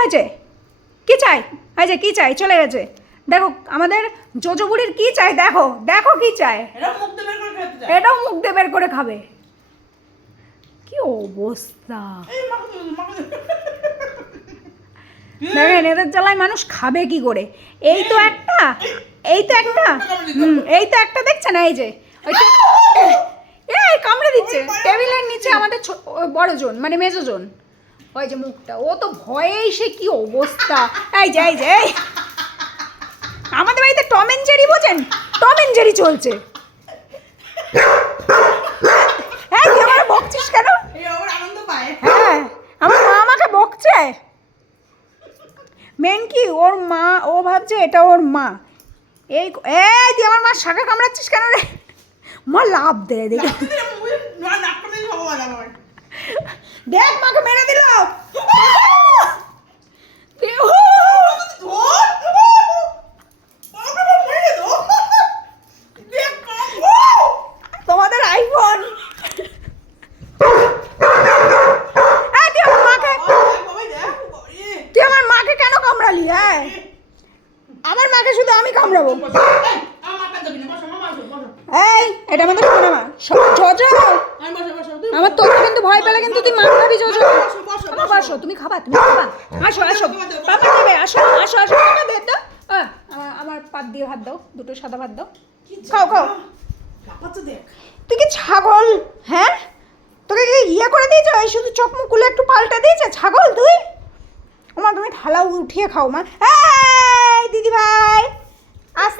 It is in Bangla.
হয়েছে? কি চাই? হয়েছে কি চাই? চলে গেছে। দেখো আমাদের জোজো বুড়ির কি চাই, দেখো দেখো কি চায়। এটাও মুখ দিয়ে বের করে খাবে। কি অবস্থা দেখেন, এদের জ্বালায় মানুষ খাবে কি করে? এই তো একটা, এই তো একটা, এই তো একটা দেখছেন, এই যে এই কামড়ে দিচ্ছে টেবিলের নিচে আমাদের বড় জন মানে মেজো জন। ওই যে মুখটা, ও তো ভয়েই সে কি অবস্থা। এই যে এই যে আমাদের বাড়িতে টম এন্ড জেরি, বোঝেন? টম এন্ড জেরি চলছে। হ্যাঁ, তুই আমার বকছিস কেন? হ্যাঁ, আমার মা আমাকে বকছে। মেন কি, ওর মা, ও ভাবছে এটা ওর মা। এই এই তুই আমার মা শাখা কামড়াচ্ছিস কেন রে? মা লাভ দে, দেখে দেখ মাকে মেরে দিল। তোমাদের আইফোন। তুই আমার মাকে কেন কামড়ালি? হ্যাঁ, আমার মাকে শুধু আমি কামড়াবো? এই, এটা আমাদের শোনা মা। জজো, আমার তোকে কিন্তু ভয় পেলে কিন্তু তুই মার খাবি। জজো, আমার বসো, তুমি খাবা, তুমি খাবা। আসো আসো, পাপা দেবে, আসো আসো আসো, পাপা দে তো। আমার পাত দিয়ে ভাত দাও, দুটো সাদা ভাত দাও, খাও খাও। তুই কি ছাগল? হ্যাঁ, তোকে কি ইয়ে করে দিয়েছে? ওই শুধু চোখ মুখ খুলে একটু পাল্টা দিয়েছে? ছাগল তুই। ওমা, তুমি থালা উঠিয়ে খাও মা। এই দিদি ভাই, আস্তে